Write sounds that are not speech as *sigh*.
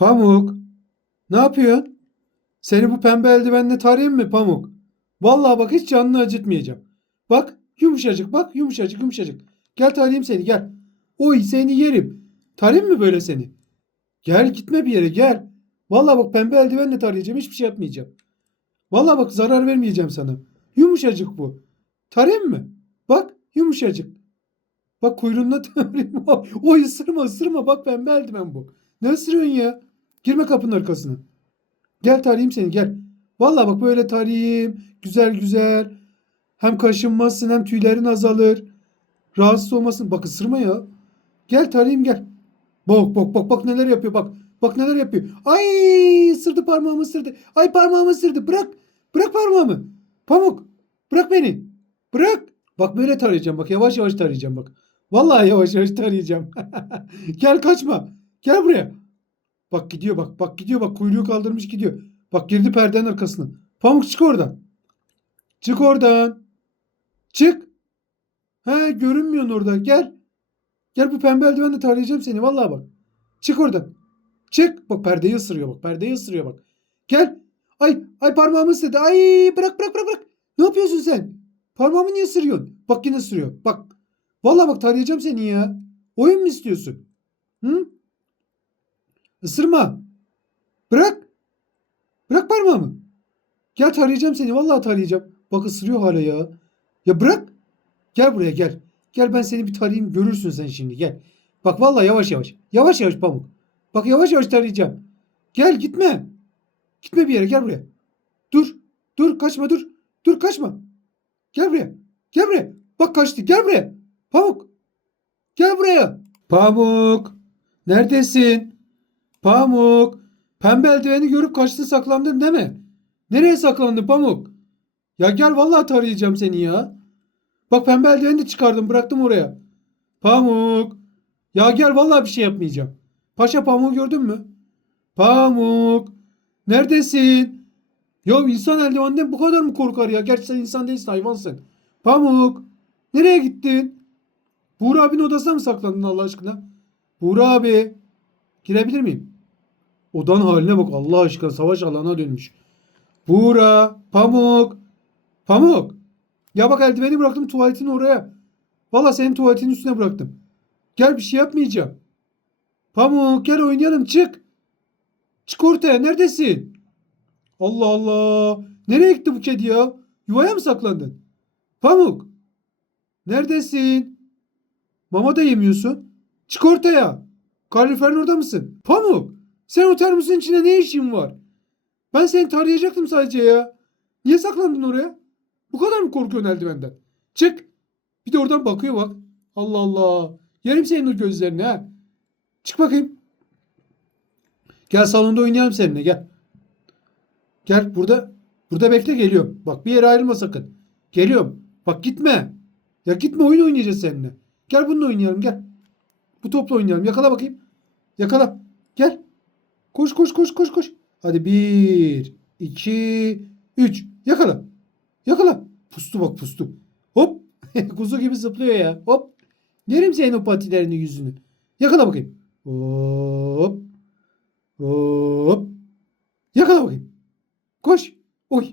Pamuk. Ne yapıyorsun? Seni bu pembe eldivenle tarayayım mı Pamuk? Vallahi bak hiç canını acıtmayacağım. Bak yumuşacık bak yumuşacık yumuşacık. Gel tarayayım seni gel. Oy seni yerim. Tarayayım mı böyle seni? Gel gitme bir yere gel. Vallahi bak pembe eldivenle tarayacağım hiçbir şey yapmayacağım. Vallahi bak zarar vermeyeceğim sana. Yumuşacık bu. Tarayayım mı? Bak yumuşacık. Bak kuyruğuna *laughs* tarayayım. Oy ısırma ısırma bak pembe eldiven bu. Ne ısırıyorsun ya? Girme kapının arkasına. Gel tarayayım seni gel. Vallahi bak böyle tarayayım. Güzel güzel. Hem kaşınmazsın hem tüylerin azalır. Rahatsız olmasın. Bak ısırma ya. Gel tarayayım gel. Bak bak bak bak neler yapıyor bak. Bak neler yapıyor. Ay ısırdı parmağımı ısırdı. Ay parmağımı ısırdı. Bırak. Bırak parmağımı. Pamuk. Bırak beni. Bırak. Bak böyle tarayacağım bak. Yavaş yavaş tarayacağım bak. Vallahi yavaş yavaş tarayacağım. *laughs* gel kaçma. Gel buraya. Bak gidiyor bak. Bak gidiyor bak. Kuyruğu kaldırmış gidiyor. Bak girdi perdenin arkasına. Pamuk çık oradan. Çık oradan. Çık. He görünmüyorsun orada. Gel. Gel bu pembe eldivenle tarayacağım seni. Vallahi bak. Çık oradan. Çık. Bak perdeyi ısırıyor bak. Perdeyi ısırıyor bak. Gel. Ay ay parmağımı ısırdı. Ay bırak bırak bırak bırak. Ne yapıyorsun sen? Parmağımı niye ısırıyorsun? Bak yine ısırıyor. Bak. Vallahi bak tarayacağım seni ya. Oyun mu istiyorsun? Hı? Isırma. Bırak. Bırak parmağımı. Gel tarayacağım seni. Vallahi tarayacağım. Bak ısırıyor hala ya. Ya bırak. Gel buraya gel. Gel ben seni bir tarayayım. Görürsün sen şimdi gel. Bak vallahi yavaş yavaş. Yavaş yavaş pamuk. Bak yavaş yavaş tarayacağım. Gel gitme. Gitme bir yere gel buraya. Dur. Dur kaçma dur. Dur kaçma. Gel buraya. Gel buraya. Bak kaçtı. Gel buraya. Pamuk. Gel buraya. Pamuk. Neredesin? Pamuk. Pembe eldiveni görüp kaçtın saklandın değil mi? Nereye saklandın Pamuk? Ya gel vallahi tarayacağım seni ya. Bak pembe eldiveni de çıkardım bıraktım oraya. Pamuk. Ya gel vallahi bir şey yapmayacağım. Paşa Pamuk'u gördün mü? Pamuk. Neredesin? Ya insan eldivenden bu kadar mı korkar ya? Gerçi sen insan değilsin hayvansın. Pamuk. Nereye gittin? Buğra abinin odasına mı saklandın Allah aşkına? Buğra abi. Girebilir miyim? Odan haline bak Allah aşkına savaş alanına dönmüş. Buğra. Pamuk. Pamuk. Ya bak eldiveni bıraktım tuvaletin oraya. Valla senin tuvaletin üstüne bıraktım. Gel bir şey yapmayacağım. Pamuk gel oynayalım çık. Çık ortaya neredesin? Allah Allah. Nereye gitti bu kedi ya? Yuvaya mı saklandın? Pamuk. Neredesin? Mama da yemiyorsun. Çık ortaya. Kaloriferin orada mısın? Pamuk. Sen o termosun içinde ne işin var? Ben seni tarayacaktım sadece ya. Niye saklandın oraya? Bu kadar mı korkuyorsun eldivenden? Çık. Bir de oradan bakıyor bak. Allah Allah. Yerim senin o gözlerini ha. Çık bakayım. Gel salonda oynayalım seninle gel. Gel burada. Burada bekle geliyorum. Bak bir yere ayrılma sakın. Geliyorum. Bak gitme. Ya gitme oyun oynayacağız seninle. Gel bununla oynayalım gel. Bu topla oynayalım. Yakala bakayım. Yakala. Gel. Koş koş koş koş koş. Hadi bir, iki, üç. Yakala. Yakala. Pustu bak pustu. Hop. *laughs* Kuzu gibi zıplıyor ya. Hop. Yerim senin o patilerini yüzünü. Yakala bakayım. Hop. Hop. Yakala bakayım. Koş. Oy.